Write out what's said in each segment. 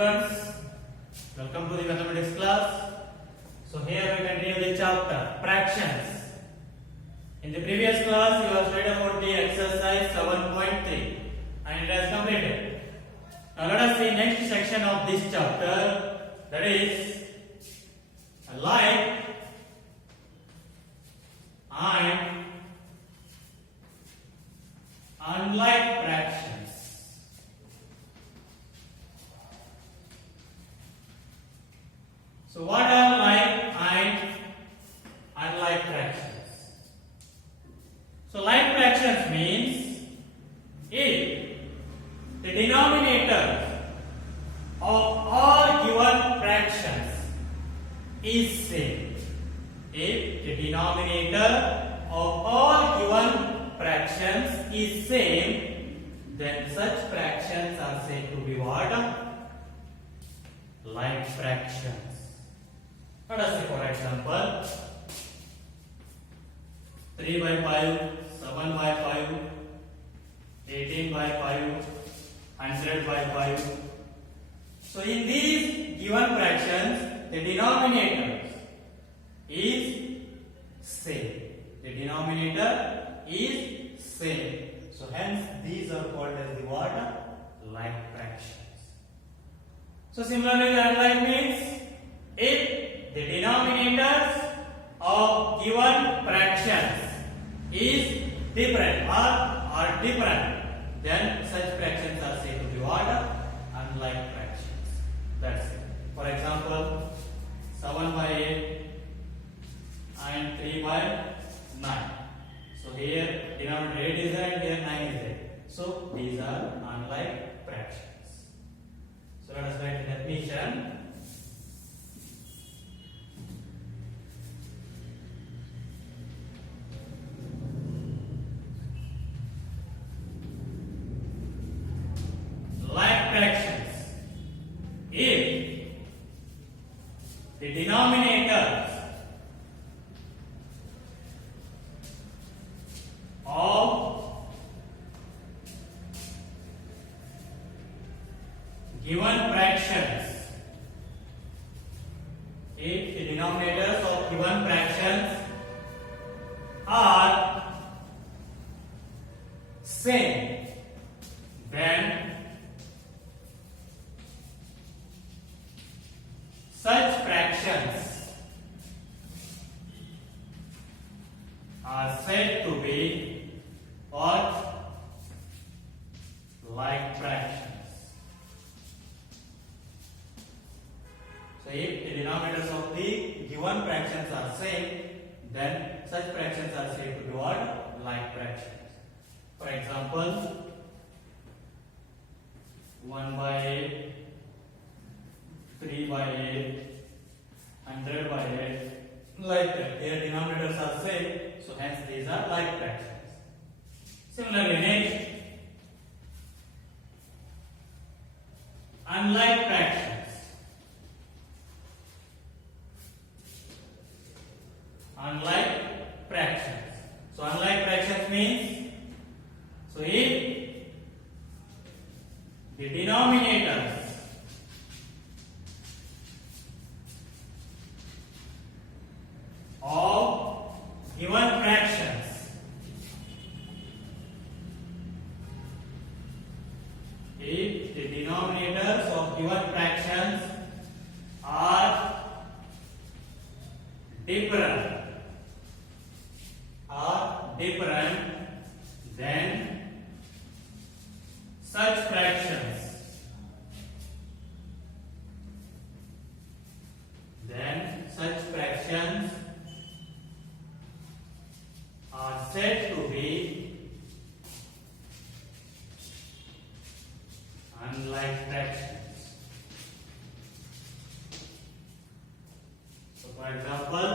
students, welcome to the mathematics class. So here we continue the chapter fractions. In the previous class you have studied about the exercise 7.3 and it has completed. Now let us see next section of this chapter, that is like and unlike fractions. So what are like and unlike fractions? So like fractions means if the denominator of all given fractions is same. If the denominator of all given fractions is same, then such fractions are said to be what? Like fractions. Let us say for example 3 by 5, 7 by 5, 18 by 5, 100 by 5. So in these given fractions, the denominator is same. The denominator is same. So hence these are called as the what? Like fractions. So similarly the unlike means if the denominators of given fractions is different or are different, then such fractions are said to be what? Unlike fractions. That's it. For example, 7 by 8 and 3 by 9. So here denominator 8 is there and here 9 is there. So these are unlike fractions. So let us write the definition. Like fractions, if the denominators of given fractions, if the denominators of given fractions are same, then such fractions are said to be what? Like fractions. So if the denominators of the given fractions are same, then such fractions are said to be what? Like fractions. For example, 1 by 8, 3 by 8, 100 by 8, like that. Their denominators are same, so hence these are like fractions. Similarly, next, unlike fractions. Unlike fractions. So unlike fractions means, so if the denominators of given fractions if the denominators of given fractions are different, then such fractions are said to be unlike fractions. So for example,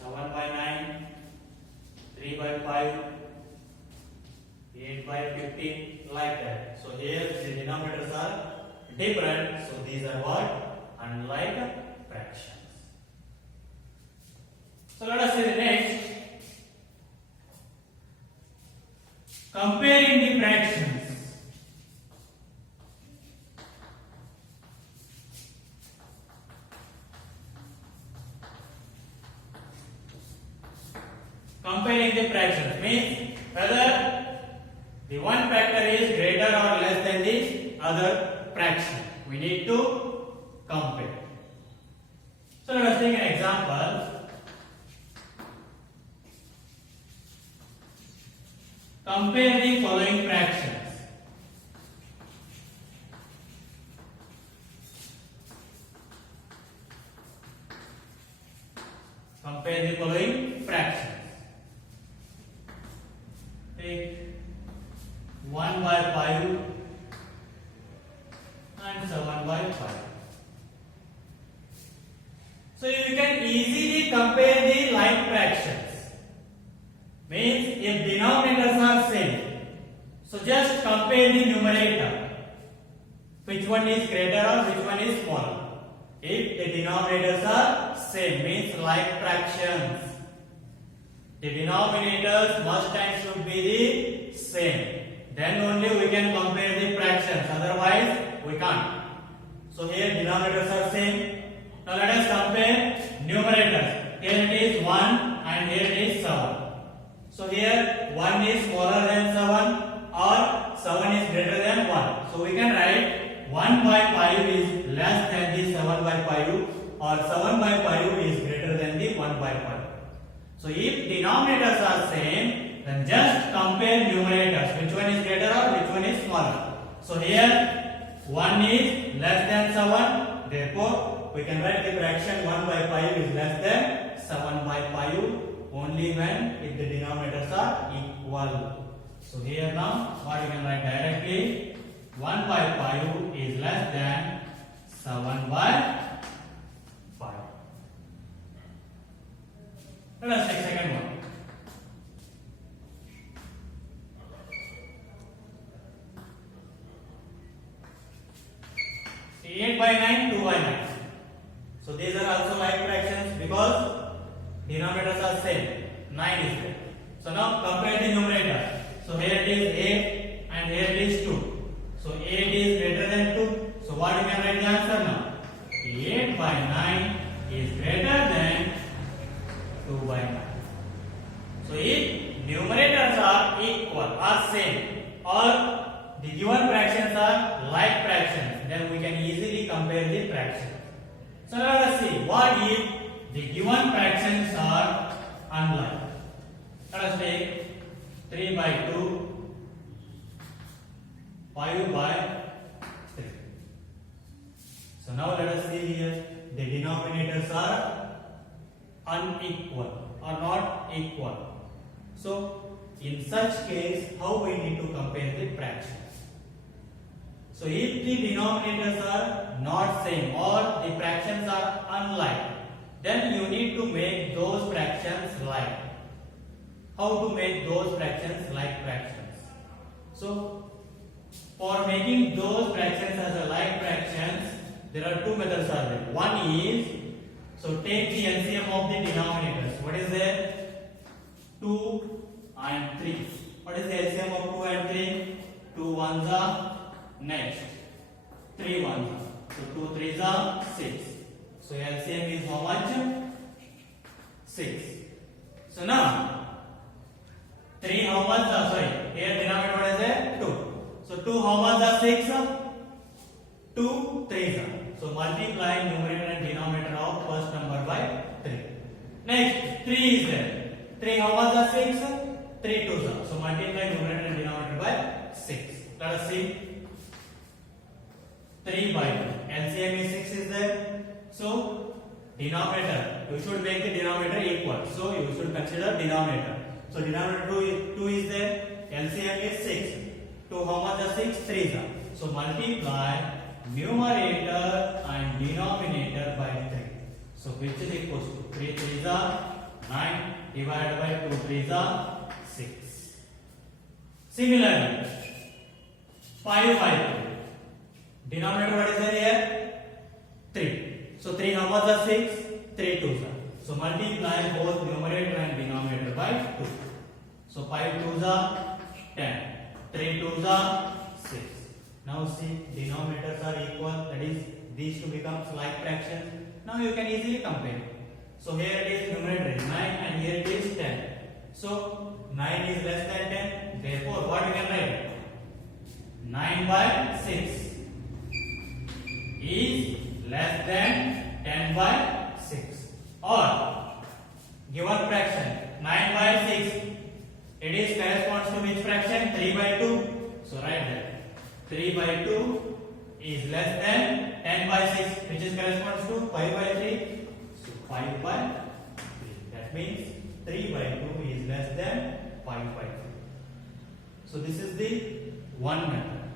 7 by 9, 3 by 5, 8 by 15, like that. So here the denominators are different, so these are what? Unlike fractions. So let us see the next. Comparing the fractions. comparing the fractions means whether the one factor is greater or less than the other fraction. We need to compare. So let us take an example. Compare the following fractions. Compare the following fractions. Take 1 by 5 and 7 by 5. So you can easily compare the like fractions. Means if denominators are same, so just compare the numerator. Which one is greater or which one is smaller? If the denominators are same, means like fractions, the denominators must and should be the same. Then only we can compare the fractions. Otherwise, we can't. So here denominators are same. Now let us compare numerators. Here it is 1 and here it is 7. So here 1 is smaller than 7 or 7 is greater than 1. So we can write 1 by 5 is less than the 7 by 5 or 7 by 5 is greater than the 1 by 5. So if denominators are same, then just compare numerators. Which one is greater or which one is smaller? So here 1 is less than 7. Therefore, we can write the fraction 1 by 5 is less than 7 by 5 only when if the denominators are equal. So here now what we can write directly, 1 by 5 is less than 7 by 5. Let us take second one. 8 by 9, 2 by 9. So these are also like fractions because denominators are same. 9 is there. So now compare the numerator. So here it is 8 and here it is 2. So 8 is greater than 2. So what we can write the answer now? 8 by 9 is greater than 2 by 9. So if numerators are equal or same or the given fractions are like fractions, then we can easily compare the fractions. So let us see what if the given fractions are unlike. Let us take 3 by 2, 5 by 3. So now let us see here the denominators are unequal or not equal. So in such case, how we need to compare the fractions? So if the denominators are not same or the fractions are unlike, then you need to make those fractions like. How to make those fractions like fractions? So for making those fractions as a like fractions, there are two methods are there. One is, so take the LCM of the denominators. What is there? 2 and 3. What is the LCM of 2 and 3? 2 ones are next. 3 ones are. So 2 threes are 6. So LCM is how much? 6. So now 3 how much are, sorry, here denominator what is there? 2. So 2 how much are 6? 2 threes are. So multiply numerator and denominator of first number by 3. Next 3 is there. 3 how much are 6? 3 twos are. So multiply numerator and denominator by 6. Let us see. 3 by 2. LCM is 6 is there. So denominator, you should make the denominator equal. So you should consider denominator. So denominator 2 is there. LCM is 6. 2 how much are 6? 3 are. So multiply numerator and denominator by 3. So which is equals to 3 3s are 9 divided by 2 3s are 6. Similarly, 5 by 2. Denominator what is there here? 3. So 3 how much are 6? 3 twos are. So multiply both numerator and denominator by 2. So 5 twos are 10. 3 twos are 6. Now see, denominators are equal, that is these two becomes like fractions. Now you can easily compare. So here it is numerator is 9 and here it is 10. So 9 is less than 10. Therefore, what we can write? 9 by 6 is less than 10 by 6. Or given fraction 9 by 6, it is corresponds to which fraction? 3 by 2. So write that 3 by 2 is less than 10 by 6, which is corresponds to 5 by 3. So 5 by 3. That means 3 by 2 is less than 5 by 3. So this is the one method.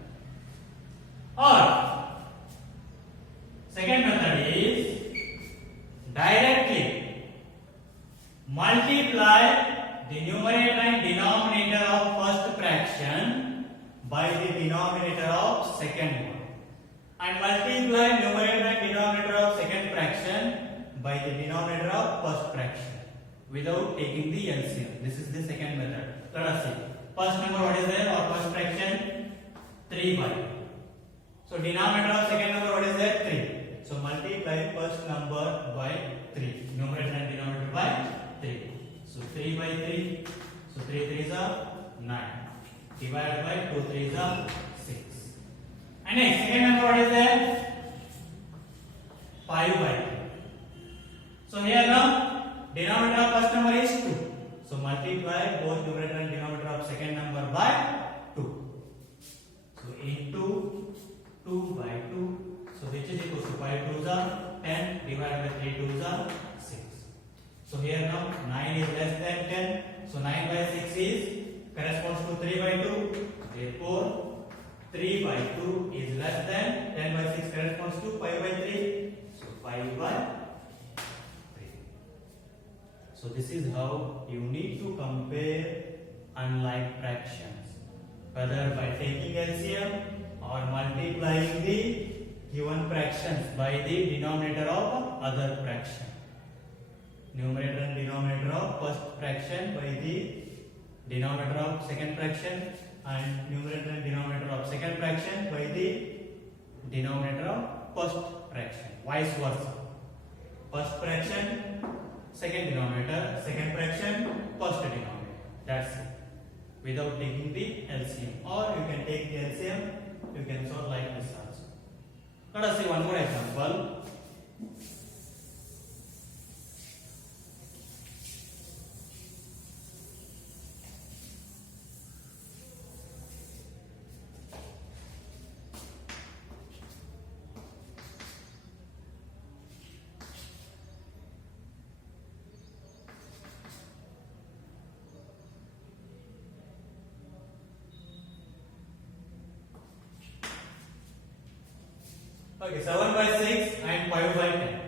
Or second method is directly multiply the numerator and denominator of first fraction by the denominator of second one, and multiply numerator and denominator of second fraction by the denominator of first fraction without taking the LCM. This is the second method. Let us see. First number, what is there? Or first fraction? 3 by 2. So denominator of second number, what is there? 3. So multiply first number by 3. Numerator and denominator by 3. So 3 by 3. So 3 3s are 9. Divided by 2 3s are 6. And next, second number, what is there? 5 by 2. So here now, denominator of first number is 2. So multiply both numerator and denominator of second number by 2. So into 2 by 2. So which is equal to 5 2s are 10 divided by 3 2s are 6. So here now 9 is less than 10. So 9 by 6 is corresponds to 3 by 2. Therefore 3 by 2 is less than 10 by 6 corresponds to 5 by 3. So 5 by 3. So this is how you need to compare unlike fractions, whether by taking LCM or multiplying the given fractions by the denominator of other fraction. Numerator and denominator of first fraction by the denominator of second fraction, and numerator and denominator of second fraction by the denominator of first fraction. Vice versa. First fraction, second denominator, second fraction, first denominator. That's it. Without taking the LCM. Or you can take the LCM, you can solve like this also. Let us see one more example. Okay, 7 by 6 and 5 by 10.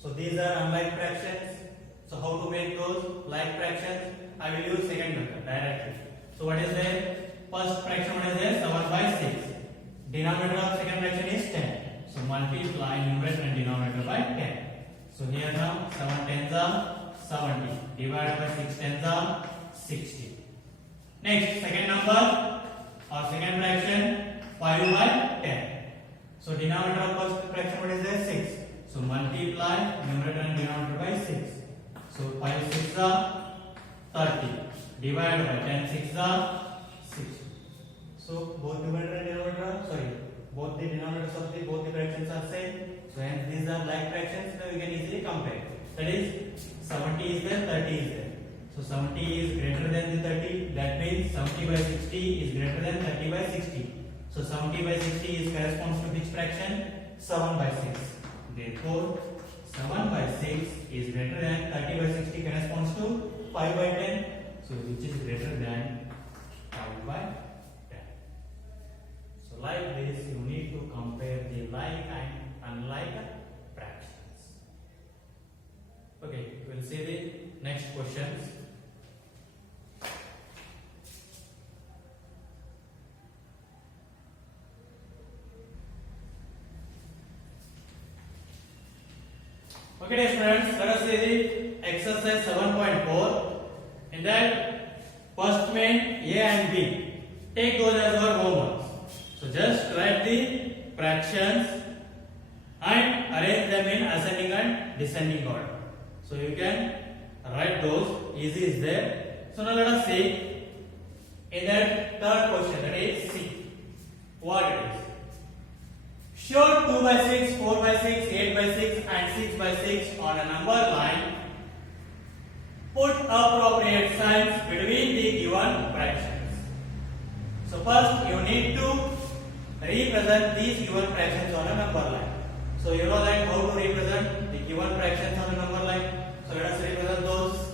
So these are unlike fractions. So how to make those like fractions? I will use second method directly. So what is there? First fraction, what is there? 7 by 6. Denominator of second fraction is 10. So multiply numerator and denominator by 10. So here now 7 tens are 70. Divided by 6 tens are 60. Next, second number or second fraction 5 by 10. So denominator of first fraction, what is there? 6. So multiply numerator and denominator by 6. So 5 6 are 30. Divided by 10 6 are 60. So both numerator and denominator, both the denominators of both the fractions are same. So hence these are like fractions. Now you can easily compare. That is 70 is there, 30 is there. So 70 is greater than the 30. That means 70 by 60 is greater than 30 by 60. So 70 by 60 is corresponds to which fraction? 7 by 6. Therefore 7 by 6 is greater than 30 by 60 corresponds to 5 by 10. So which is greater than 5 by 10. So like this you need to compare the like and unlike fractions. Okay, we'll see the next questions. Okay, dear students, let us see the exercise 7.4. In that, first main A and B. Take those as our homework. So just write the fractions and arrange them in ascending and descending order. So you can write those. Easy is there. So now let us see in that third question, that is C. What it is? Show 2 by 6, 4 by 6, 8 by 6 and 6 by 6 on a number line. Put appropriate signs between the given fractions. So first you need to represent these given fractions on a number line. So you know that how to represent the given fractions on a number line. So let us represent those.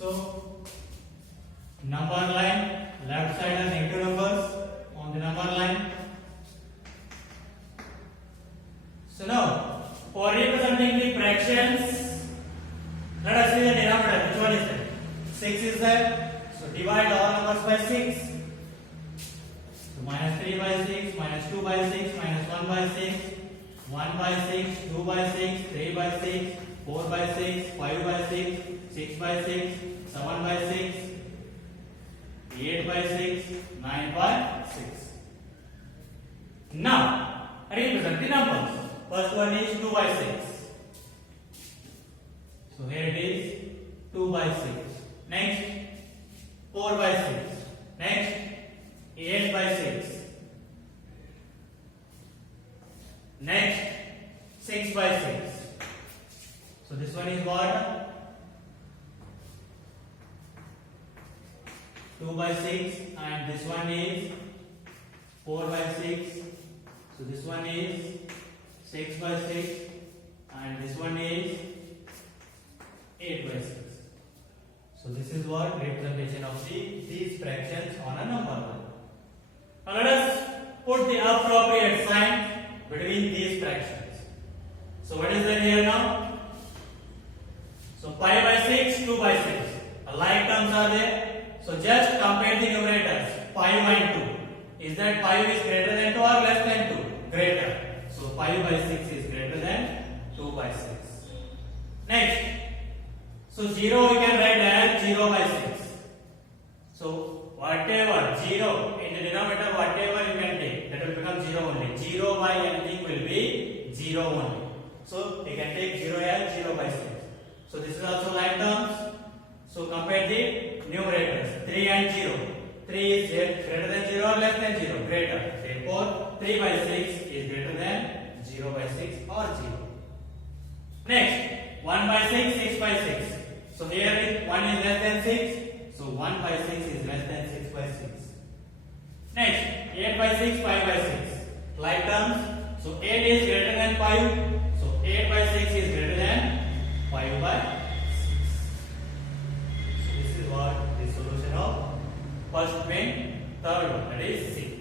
So number line, left side are negative numbers on the number line. So now for representing the fractions, let us see the denominator. Which one is that? 6 is there. So divide all numbers by 6. So minus 3 by 6, minus 2 by 6, minus 1 by 6, 1 by 6, 2 by 6, 3 by 6, 4 by 6, 5 by 6, 6 by 6, 7 by 6, 8 by 6, 9 by 6. Now represent the numbers. First one is 2 by 6. So here it is 2 by 6. Next 4 by 6. Next 8 by 6. Next 6 by 6. So this one is what? 2 by 6 and this one is 4 by 6. So this one is 6 by 6 and this one is 8 by 6. So this is what representation of these fractions on a number line. Now let us put the appropriate sign between these fractions. So what is there here now? So 5 by 6, 2 by 6. Like terms are there. So just compare the numerators 5 and 2. Is that 5 is greater than 2 or less than 2? Greater. So 5 by 6 is greater than 2 by 6. Next. So 0 we can write as 0 by 6. So whatever 0 in the denominator, whatever you can take, that will become 0 only. 0 by anything will be 0 only. So you can take 0 as 0 by 6. So this is also like terms. So compare the numerators 3 and 0. 3 is greater than 0 or less than 0? Greater. Therefore 3 by 6 is greater than 0 by 6 or 0. Next 1 by 6, 6 by 6. So here 1 is less than 6. So 1 by 6 is less than 6 by 6. Next 8 by 6, 5 by 6. Like terms. So 8 is greater than 5. So 8 by 6 is greater than 5 by 6. So this is what the solution of first one, third one, that is C.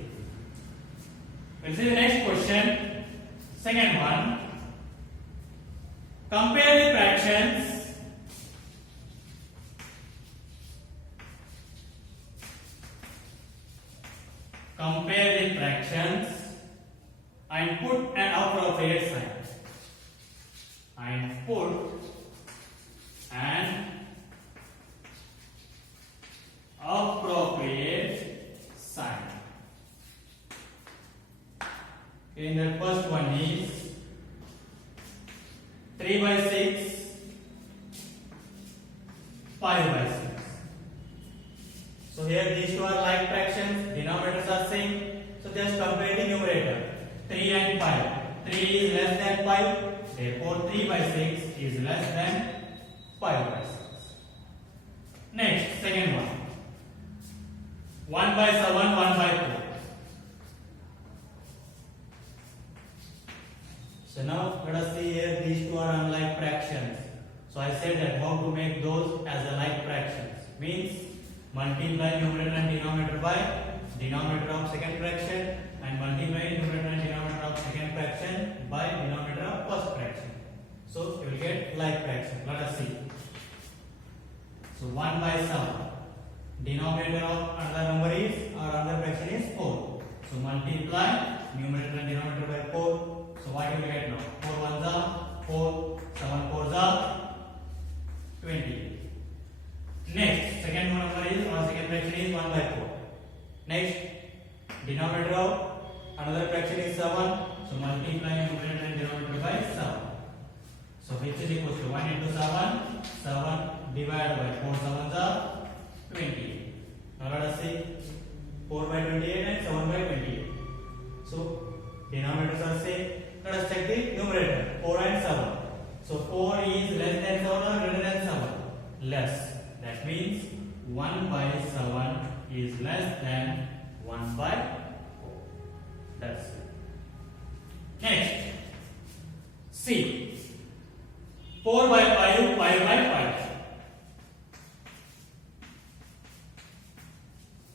We'll see the next question. Second one. Compare the fractions and put an appropriate sign. And put an appropriate sign. In the first one is 3 by 6, 5 by 6. So here these two are like fractions, denominators are same. So just compare the numerator 3 and 5. 3 is less than 5, therefore 3 by 6 is less than 5 by 6. Next, second one. 1 by 7, 1 by 4. So now let us see here, these two are unlike fractions. So I said that how to make those as a like fractions. Means multiply numerator and denominator by denominator of second fraction and multiply numerator and denominator of second fraction by denominator of first fraction. So you will get like fraction. Let us see. 1 by 7. Denominator of another number is or another fraction is 4. So multiply numerator and denominator by 4. So what you will get now? 4 ones are 4, 7 fours are 20. Next, second number is or second fraction is 1 by 4. Next, denominator of another fraction is 7. So multiply numerator and denominator by 7. So which is equal to 1 into 7, 7 divided by 4 sevens are 20. Now let us see 4 by 28 and 7 by 28. So denominators are same. Let us check the numerator 4 and 7. So 4 is less than 7 or greater than 7? Less. That means 1 by 7 is less than 1 by 4. That's it. Next, C. 4 by 5, 5 by 5.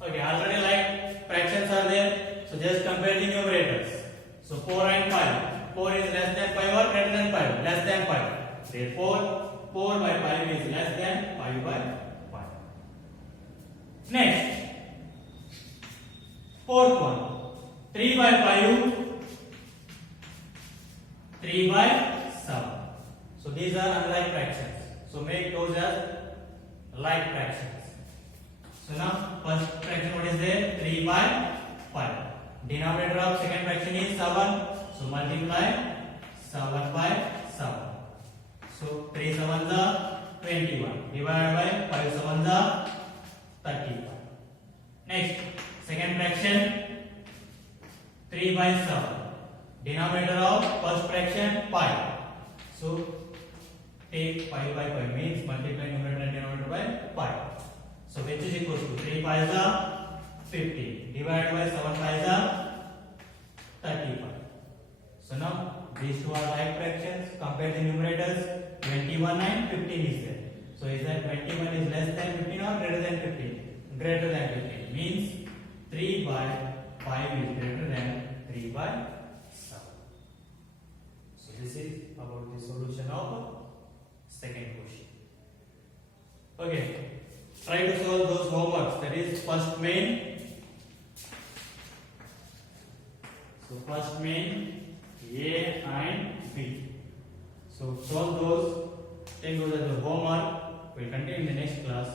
Okay, already like fractions are there. So just compare the numerators. So 4 and 5. 4 is less than 5 or greater than 5? Less than 5. Therefore, 4 by 5 is less than 5 by 5. Next, fourth one. 3 by 5, 3 by 7. So these are unlike fractions. So make those as like fractions. So now first fraction what is there? 3 by 5. Denominator of second fraction is 7. So multiply 7 by 7. So 3 sevens are 21. Divided by 5 sevens are 35. Next, second fraction 3 by 7. Denominator of first fraction 5. So take 5 by 5 means multiply numerator and denominator by 5. So which is equal to 3 5s are 50 divided by 7 5s are 35. So now these two are like fractions. Compare the numerators. 21 and 15 is there. So is that 21 is less than 15 or greater than 15? Greater than 15 means 3 by 5 is greater than 3 by 7. So this is about the solution of second question. Okay, try to solve those homeworks. That is first main. So first main A and B. So solve those. Take those as the homework. We'll continue in the next class.